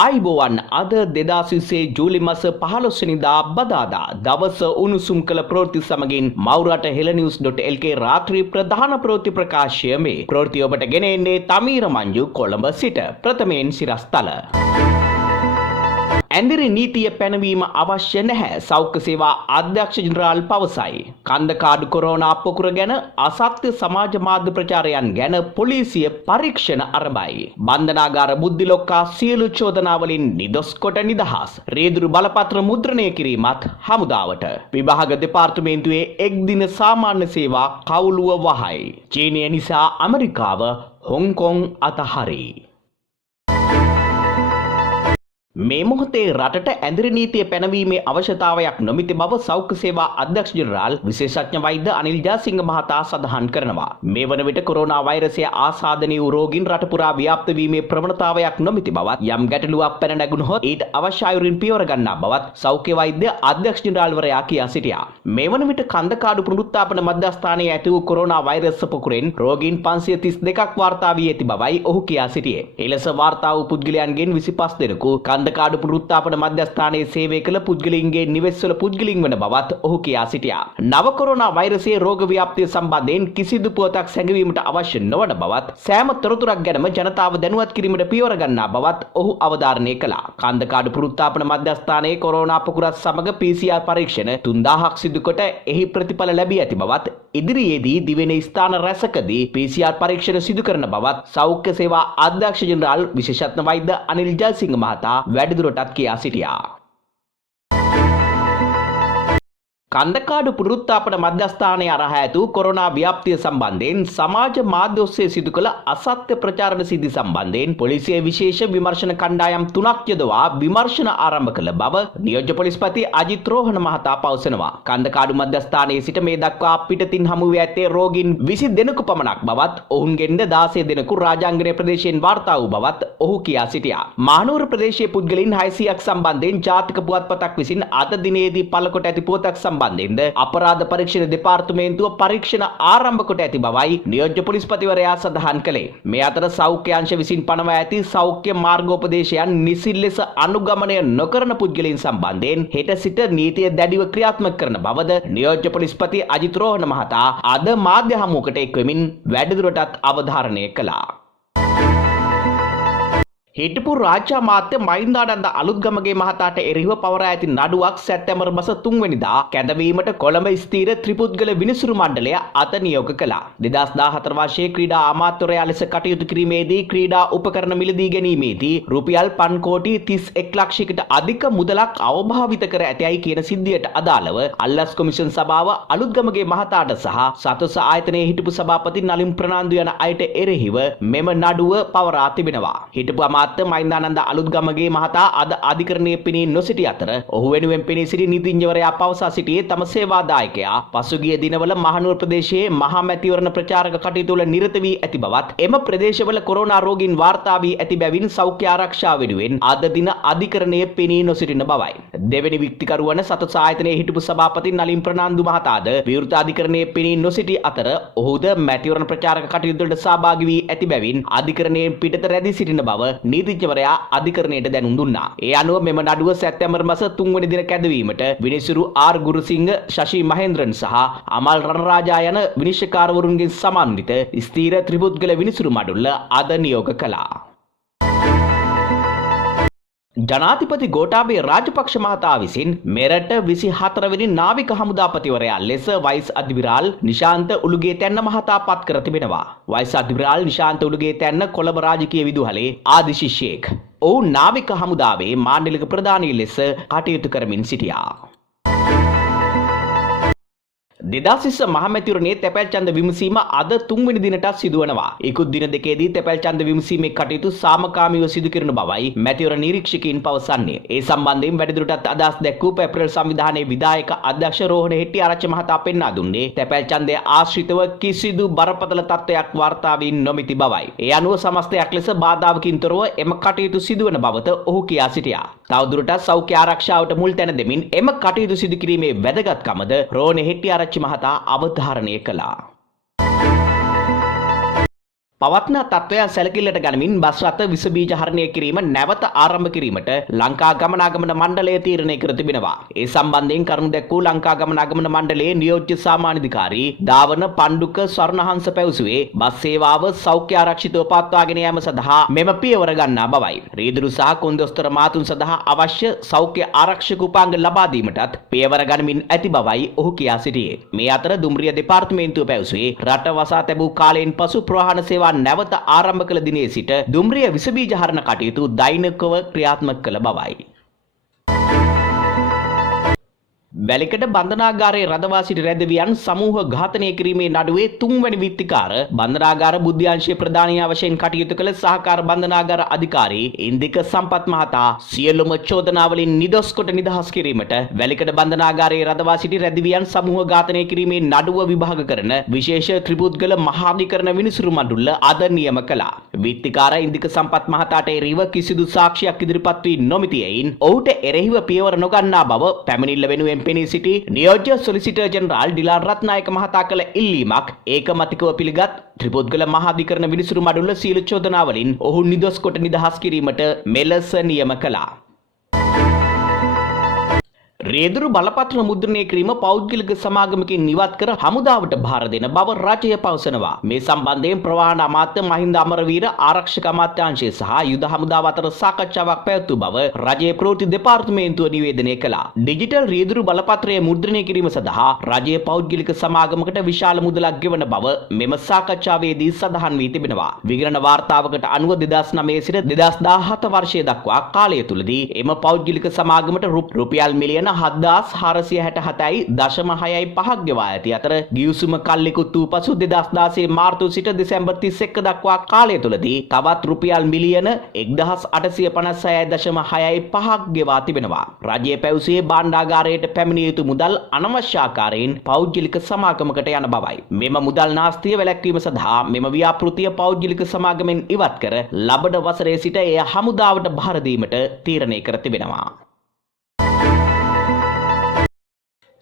ආයිබෝවන් අද 2020 ජූලි මාස 15 වෙනිදා බදාදා දවස උණුසුම් කළ ප්‍රවෘත්ති සමගින් මවුරට helenius.lk රාත්‍රී ප්‍රධාන ප්‍රවෘත්ති ප්‍රකාශය මේ ප්‍රවෘත්ති ඔබට ගෙන එන්නේ තමීර මංජු කොළඹ සිට. ප්‍රථමයෙන් සිරස්තල. ඇඳිරි නීතිය පැනවීම අවශ්‍ය නැහැ සෞඛ්‍ය සේවා අධ්‍යක්ෂ ජෙනරාල් පවසයි. කන්දකාඩු කොරෝනා පොකුර ගැන අසත්‍ය සමාජ මාධ්‍ය ප්‍රචාරයන් ගැන පොලිසිය පරීක්ෂණ ආරම්භයි. බන්ධනාගාර බුද්ධිලොක්කා සියලු චෝදනාවලින් නිදොස් කොට නිදහස්. රියදුරු බලපත්‍ර මුද්‍රණය කිරීමත් හමුදාවට. විභාග දෙපාර්තමේන්තුවේ එක් දින සාමාන්‍ය සේවා කවුළුව වහයි. චීනය නිසා ඇමරිකාව හොංකොං අතහරී. මේ මොහොතේ රටට ඇඳිරි නීතිය පැනවීමේ අවශ්‍යතාවයක් නොමැති බව සෞඛ්‍ය සේවා අධ්‍යක්ෂ ජෙනරාල් විශේෂඥ වෛද්‍ය අනිල් ජයසිංහ මහතා සඳහන් කරනවා. මේ වන විට කොරෝනා වෛරසය ආසාදනීය වූ රෝගීන් රට පුරා ව්‍යාප්ත වීමේ ප්‍රවණතාවයක් නොමැති බවත් යම් ගැටලුවක් පැන නැගුණහොත් ඊට අවශ්‍ය අයුරින් පියවර ගන්නා බවත් සෞඛ්‍ය වෛද්‍ය අධ්‍යක්ෂ ජෙනරාල්වරයා කියා සිටියා. මේ වන විට කන්දකාඩු පුනරුත්ථාපන මධ්‍යස්ථානයේ ඇති වූ කොරෝනා වෛරස් පොකුරෙන් රෝගීන් 532ක් වාර්තා වී ඇති බවයි ඔහු කියා සිටියේ. එලෙස වාර්තා වූ පුද්ගලයන්ගෙන් 25 දෙනෙකු කන්දකාඩු පුනරුත්ථාපන මධ්‍යස්ථානයේ සේවය කළ පුද්ගලයින්ගේ නිවෙස්වල පුද්ගලයින් වන බවත් ඔහු කියා සිටියා. නව කොරෝනා වෛරසයේ රෝග ව්‍යාප්තිය සම්බන්ධයෙන් කිසිදු පුවතක් සැඟවීමට අවශ්‍ය නොවන බවත් සෑම තොරතුරක් ගැනම ජනතාව දැනුවත් කිරීමට පියවර ගන්නා බවත් ඔහු අවධාරණය කළා. කන්දකාඩු පුනරුත්ථාපන මධ්‍යස්ථානයේ කොරෝනා පොකුරත් සමග PCR පරීක්ෂණ 3000ක් සිදු කොට එහි ප්‍රතිඵල ලැබී ඇති බවත් ඉදිරියේදී දිවෙන ස්ථාන රැසකදී PCR පරීක්ෂණ සිදු කරන බවත් සෞඛ්‍ය සේවා අධ්‍යක්ෂ ජෙනරාල් විශේෂඥ වෛද්‍ය අනිල් ජයසිංහ මහතා වැඩිදුරටත් කියා සිටියා. කන්දකාඩු පුනරුත්ථාපන මධ්‍යස්ථානයේ අරහා ඇතු කොරෝනා ව්‍යාප්තිය සම්බන්ධයෙන් සමාජ මාධ්‍ය ඔස්සේ සිදු කළ අසත්‍ය ප්‍රචාරණ සිද්ධි සම්බන්ධයෙන් පොලිසිය විශේෂ විමර්ශන කණ්ඩායම් 3ක් යොදවා විමර්ශන ආරම්භ කළ බව නියෝජ්‍ය පොලිස්පති අජිත් රෝහණ මහතා පවසනවා. කන්දකාඩු මධ්‍යස්ථානයේ සිට මේ දක්වා පිටතින් හමු වී ඇත්තේ රෝගීන් 20 දෙනෙකු පමණක් බවත් ඔවුන්ගෙන්ද 16 දෙනෙකු රාජාංගනය ප්‍රදේශයෙන් වාර්තා වූ බවත් ඔහු කියා සිටියා. මහනුවර ප්‍රදේශයේ පුද්ගලයන් 600ක් සම්බන්ධයෙන් ජාතික පුවත්පතක් විසින් අද දිනේදී පළ කොට ඇති පුවතක් සම්බන්ධයෙන්ද අපරාධ පරීක්ෂණ දෙපාර්තමේන්තුව පරීක්ෂණ ආරම්භ කොට ඇති බවයි නියෝජ්‍ය පොලිස්පතිවරයා සඳහන් කළේ. මේ අතර සෞඛ්‍ය අංශ විසින් පනවා ඇති සෞඛ්‍ය මාර්ගෝපදේශයන් නිසිල් ලෙස අනුගමනය නොකරන පුද්ගලයන් සම්බන්ධයෙන් හෙට සිට නීතිය දැඩිව ක්‍රියාත්මක කරන බවද නියෝජ්‍ය පොලිස්පති අජිත් රෝහණ මහතා අද මාධ්‍ය හමුවකට එක්වෙමින් වැඩිදුරටත් අවධාරණය කළා. හිටපු රාජ්‍ය අමාත්‍ය මහින්දානන්ද අලුත්ගමගේ මහතාට එරෙහිව පවරා ඇති නඩුවක් සැප්තැම්බර් මාස 3 වෙනිදා කැඳවීමට කොළඹ ස්ථීර ත්‍රිපුද්ගල විනිසුරු මණ්ඩලය අත නියෝග කළා. 2014 වර්ෂයේ ක්‍රීඩා අමාත්‍යවරයා ලෙස කටයුතු කිරීමේදී ක්‍රීඩා උපකරණ මිලදී ගැනීමේදී රුපියල් 5 කෝටි 31 ලක්ෂයකට අධික මුදලක් අවභාවිත කර ඇතැයි කියන සිද්ධියට අදාළව අල්ලස් කොමිෂන් සභාව අලුත්ගමගේ මහතාට සහ සතොස ආයතනයේ හිටපු සභාපති නලින් ප්‍රනාන්දු යන අයට එරෙහිව මෙම නඩුව පවරා තිබෙනවා. හිටපු මහින්දානන්ද අලුත්ගමගේ මහතා අද අධිකරණයේ පෙනී නොසිටි අතර ඔහු වෙනුවෙන් පෙනී සිටි නීතිඥවරයා පවසා සිටියේ තම සේවාදායකයා පසුගිය දිනවල මහනුවර ප්‍රදේශයේ මහා මැතිවරණ ප්‍රචාරක කටයුතු වල නිරත වී ඇති බවත් එම ප්‍රදේශවල කොරෝනා රෝගීන් වාර්තා වී ඇති බැවින් සෞඛ්‍ය ආරක්ෂාව වෙනුවෙන් අද දින අධිකරණයේ පෙනී නොසිටින බවයි. දෙවෙනි වික්තිකරු වන සතොස් ආයතනයේ හිටපු සභාපති නලින් ප්‍රනාන්දු මහතාද විවෘත අධිකරණයේ පෙනී නොසිටි අතර ඔහුද මැතිවරණ ප්‍රචාරක කටයුතු වලට සහභාගී වී ඇති බැවින් අධිකරණයෙන් පිටත රැඳී සිටින බව නීතිඥවරයා අධිකරණයට දැනුම් දුන්නා. ඒ අනුව මෙම නඩුව සැප්තැම්බර් මාස 3 වෙනි දින කැඳවීමට විනිසුරු ආර් ගුරුසිංහ, ශෂි මහේන්ද්‍රන් සහ අමල් රණරාජා යන විනිශ්චයකාරවරුන්ගෙන් සමන්විත ස්ථීර ත්‍රිපුද්ගල විනිසුරු මඩුල්ල අද නියෝග කළා. ජනාධිපති ගෝඨාභය රාජපක්ෂ මහතා විසින් මෙරට 24 වෙනි නාවික හමුදාපතිවරයා ලෙස වයිස් අද්මිරාල් නිශාන්ත උළුගේතැන්න මහතා පත් කර තිබෙනවා. වයිස් අද්මිරාල් නිශාන්ත උළුගේතැන්න කොළඹ රාජකීය විදුහලේ ආදි ශිෂ්‍යයෙක්. ඔහු නාවික හමුදාවේ මාණ්ඩලික ප්‍රධානී ලෙස කටයුතු කරමින් සිටියා. 2020 මහමැතිවරණයේ තැපැල් ඡන්ද විමසීම අද 3 වෙනි දිනටත් සිදුවනවා. ඉකුත් දින දෙකේදී තැපැල් ඡන්ද විමසීමේ කටයුතු සාමකාමීව සිදු කරන බවයි මැතිවරණ නිරීක්ෂකයින් පවසන්නේ. ඒ සම්බන්ධයෙන් වැඩිදුරටත් අදහස් දැක්වූ පෙප්‍රල් සංවිධානයේ විධායක අධ්‍යක්ෂ රෝහණ හෙට්ටිආරච්චි මහතා පෙන්වා දුන්නේ තැපැල් ඡන්දය ආශ්‍රිතව කිසිදු බරපතල තත්ත්වයක් වාර්තා වී නොමැති බවයි. ඒ අනුව සමස්තයක් ලෙස බාධාවකින් තොරව එම කටයුතු සිදුවන බවත ඔහු කියා සිටියා. තවදුරටත් සෞඛ්‍ය ආරක්ෂාවට මුල් තැන දෙමින් එම කටයුතු සිදු කිරීමේ වැදගත්කමද රෝහණ හෙට්ටිආරච්චි මහතා අවධාරණය කළා. පවත්න තත්ත්වයන් සැලකිල්ලට ගනිමින් බස් රථ විස බීජ හරණය කිරීම නැවත ආරම්භ කිරීමට ලංකා ගමනාගමන මණ්ඩලය තීරණය කර තිබෙනවා. ඒ සම්බන්ධයෙන් කරුණු දැක්වූ ලංකා ගමනාගමන මණ්ඩලයේ නියෝජ්‍ය සාමාන්‍යාධිකාරී දාවන පණ්ඩුක ස්වර්ණහංස පැවසුවේ බස් සේවාව සෞඛ්‍ය ආරක්ෂිතව පවත්වාගෙන යාම සඳහා මෙම පියවර ගන්නා බවයි. රීදුරු සහ කොන්දොස්තර මාතුන් සඳහා අවශ්‍ය සෞඛ්‍ය ආරක්ෂක උපාංග ලබා දීමටත් පියවර ගනිමින් ඇති බවයි ඔහු කියා සිටියේ. මේ අතර දුම්රිය දෙපාර්තමේන්තුව පැවසුවේ රට වසා තැබූ කාලයෙන් පසු ප්‍රවාහන සේවා නැවත ආරම්භ කළ දිනේ සිට දුම්රිය විස බීජ හරණ කටයුතු දෛනිකව ක්‍රියාත්මක කළ බවයි. වැලිකඩ බන්ධනාගාරයේ රඳවා සිටි රැදවියන් සමූහ ඝාතනය කිරීමේ නඩුවේ තුන්වැනි විත්තිකාර බන්ධනාගාර බුද්ධ්‍යංශයේ ප්‍රධානීය වශයෙන් කටයුතු කළ සහකාර බන්ධනාගාර අධිකාරී ඉන්දික සම්පත් මහතා සියලුම චෝදනාවලින් නිදොස් කොට නිදහස් කිරීමට වැලිකඩ බන්ධනාගාරයේ රඳවා සිටි රැදවියන් සමූහ ඝාතනය කිරීමේ නඩුව විභාග කරන විශේෂ ත්‍රිපුද්ගල මහාධිකරණ විනිසුරු මණ්ඩල අද නියම කළා. විත්තිකාර ඉන්දික සම්පත් මහතාට එරෙහිව කිසිදු සාක්ෂියක් ඉදිරිපත් වී නොමැතියින් ඔහුට එරෙහිව පියවර නොගන්නා බව පැමිණිල්ල වෙනුවෙන් පෙනී සිටි නියෝජ්‍ය සොලිසිටර් ජෙනරාල් ඩිලාන් රත්නායක මහතා කළ ඉල්ලීමක් ඒකමතිකව පිළිගත් ත්‍රිපුද්ගල මහාධිකරණ විනිසුරු මඩුල්ල සීල චෝදනාවලින් ඔහු නිදොස් කොට නිදහස් කිරීමට මෙලෙස නියම කළා. රේදුරු බලපත්‍ර මුද්‍රණය කිරීම පෞද්ගලික සමාගමකින් නිවත් කර හමුදාවට භාර දෙන බව රජය පවසනවා. මේ සම්බන්ධයෙන් ප්‍රවාහන අමාත්‍ය මහින්ද අමරවීර ආරක්ෂක අමාත්‍යාංශය සහ යුද හමුදාව අතර සාකච්ඡාවක් පැවැත්වූ බව රජයේ ප්‍රවෘත්ති දෙපාර්තමේන්තුව නිවේදනය කළා. ඩිජිටල් රේදුරු බලපත්‍රය මුද්‍රණය කිරීම සඳහා රජයේ පෞද්ගලික සමාගමකට විශාල මුදලක් ගෙවන බව මෙම සාකච්ඡාවේදී සඳහන් වී තිබෙනවා. විගණන වාර්තාවකට අනුව 2009 සිට 2017 වර්ෂය දක්වා කාලය තුලදී එම පෞද්ගලික සමාගමට රුපියල් මිලියන 7467.65 ගෙවා ඇති අතර ගිවිසුම කල්ලිකුත් වූ පසු 2016 මාර්තු සිට දෙසැම්බර් 31 දක්වා කාලය තුලදී තවත් රුපියල් මිලියන 1856.65 ගෙවා තිබෙනවා. රජය පැවසුවේ භාණ්ඩාගාරයට පැමිණිය යුතු මුදල් අනවශ්‍ය ආකාරයෙන් පෞද්ගලික සමාගමකට යන බවයි. මෙම මුදල් නාස්තිය වැළැක්වීම සඳහා මෙම ව්‍යාපෘතිය පෞද්ගලික සමාගමෙන් ඉවත් කර ලබන වසරේ සිට එය හමුදාවට භාර දීමට තීරණය කර තිබෙනවා.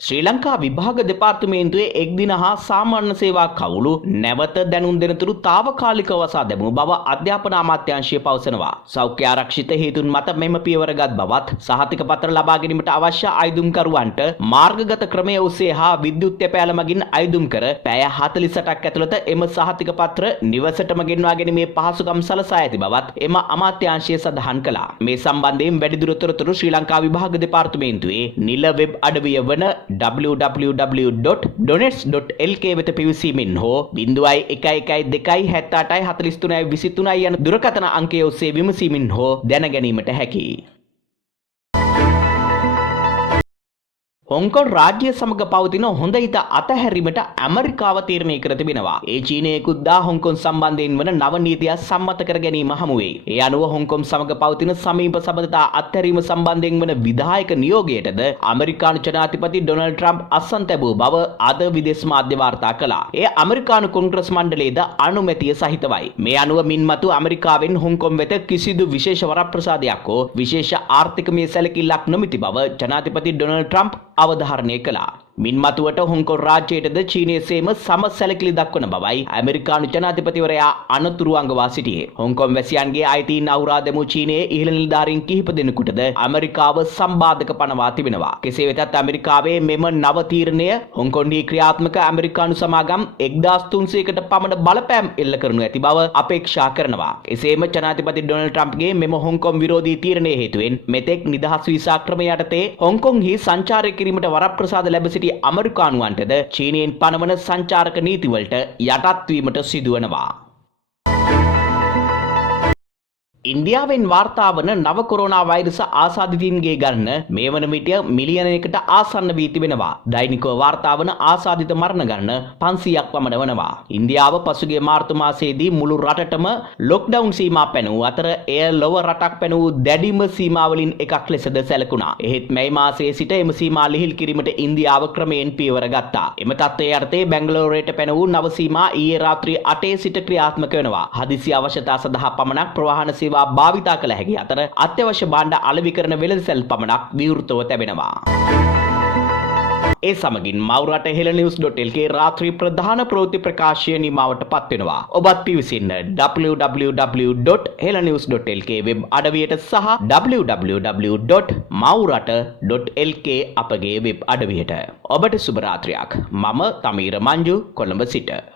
ශ්‍රී ලංකා විභාග දෙපාර්තමේන්තුවේ එක් දින හා සාමාන්‍ය සේවා කවුළු නැවත දැනුම් දෙනතුරු තාවකාලිකව වසා දැමූ බව අධ්‍යාපන අමාත්‍යාංශය පවසනවා. සෞඛ්‍ය ආරක්ෂිත හේතුන් මත මෙම පියවරගත් බවත් සහතික පත්‍ර ලබා ගැනීමට අවශ්‍ය අයදුම්කරුවන්ට මාර්ගගත ක්‍රමය ඔස්සේ හා විද්‍යුත් තැපෑල මගින් අයදුම් කර පැය 48ක් ඇතුළත එම සහතික පත්‍ර නිවසටම ගෙන්වා ගැනීමේ පහසුකම් සලසා ඇති බවත් එම අමාත්‍යාංශය සඳහන් කළා. මේ සම්බන්ධයෙන් වැඩිදුර තොරතුරු ශ්‍රී ලංකා විභාග දෙපාර්තමේන්තුවේ නිල වෙබ් අඩවිය වන www.donets.lk වෙත පිවිසීමෙන් හෝ 0112784323 යන දුරකථන අංකය ඔස්සේ විමසීමෙන් හෝ දැන ගැනීමට හැකියි. හොංකොං රාජ්‍ය සමග පවතින හොඳ හිත අතහැරීමට ඇමරිකාව තීරණය කර තිබෙනවා. ඒ චීනයේ කුද්දා හොංකොං සම්බන්ධයෙන් වන නව නීතිය සම්මත කර ගැනීම හමුවේ. ඒ අනුව හොංකොං සමග පවතින සමීප සබඳතා අත්හැරීම සම්බන්ධයෙන් වන විධායක නියෝගයටද ඇමරිකානු ජනාධිපති ඩොනල්ඩ් ට්‍රම්ප් අත්සන් තැබූ බව අද විදේශ මාධ්‍ය වාර්තා කළා. එය ඇමරිකානු කොංග්‍රස් මණ්ඩලයේද අනුමැතිය සහිතවයි. මේ අනුව මින්මතු ඇමරිකාවෙන් හොංකොං වෙත කිසිදු විශේෂ වරප්‍රසාදයක් හෝ විශේෂ ආර්ථිකමය සැලකිල්ලක් නොමැති බව ජනාධිපති ඩොනල්ඩ් ට්‍රම්ප් අවධාරණය කළා. මින්මතුවට හොංකොං රාජ්‍යයටද චීනයේ සේම සම සැලකිලි දක්වන බවයි ඇමරිකානු ජනාධිපතිවරයා අනතුරු අඟවා සිටියේ. හොංකොං වැසියන්ගේ අයිතීන් අවුරා දැමූ චීනයේ ඉහළ නිලධාරීන් කිහිප දෙනෙකුටද ඇමරිකාව සම්බාධක පනවා තිබෙනවා. කෙසේ වෙතත් ඇමරිකාවේ මෙම නව තීරණය හොංකොංගේ ක්‍රියාත්මක ඇමරිකානු සමාගම් 1300කට පමණ බලපෑම් එල්ල කරනු ඇති බව අපේක්ෂා කරනවා. එසේම ජනාධිපති ඩොනල්ඩ් ට්‍රම්ප්ගේ මෙම හොංකොං විරෝධී තීරණය හේතුවෙන් මෙතෙක් නිදහස් වීසා ක්‍රමය යටතේ හොංකොංහි සංචාරය කිරීමට වරප්‍රසාද ලැබ සිටි අමරිකානුවන්ටද චීනයෙන් පනවන සංචාරක නීතිවලට යටත් වීමට සිදුවනවා. ඉන්දියාවෙන් වාර්තා වන නව කොරෝනා වෛරස ආසාදිතයින්ගේ ගණන මේ වන විට මිලියනයකට ආසන්න වී තිබෙනවා. දෛනිකව වාර්තා වන ආසාදිත මරණ ගණන 500ක් පමණ වනවා. ඉන්දියාව පසුගිය මාර්තු මාසයේදී මුළු රටටම ලොක්ඩවුන් සීමා පැනවූ අතර එය ලොව රටක් පැනවූ දැඩිම සීමාවලින් එකක් ලෙසද සැලකුණා. එහෙත් මේ මාසයේ සිට එම සීමා ලිහිල් කිරීමට ඉන්දියාව ක්‍රමයෙන් පියවර ගත්තා. එම තත්ත්වයේ යටතේ බැංගලෝරයට පැනවූ නව සීමා ඊයේ රාත්‍රී 8 සිට ක්‍රියාත්මක වෙනවා. හදිසි අවශ්‍යතා සඳහා පමණක් ප්‍රවාහන සේවා භාවිතා කළ හැකි අතර අත්‍යවශ්‍ය භාණ්ඩ අලෙවි කරන වෙළඳසැල් පමණක් විවෘතව තැබෙනවා. ඒ සමගින් මවරට හෙළනිවුස්.lk රාත්‍රී ප්‍රධාන ප්‍රවෘත්ති ප්‍රකාශය නිමාවට පත්වෙනවා. ඔබත් පිවිසින්න www.හෙළනිවුස්.lk වෙබ් අඩවියට සහ www.maurata.lk අපගේ වෙබ් අඩවියට. ඔබට සුබ රාත්‍රියක්. මම තමීර මංජු කොළඹ සිට.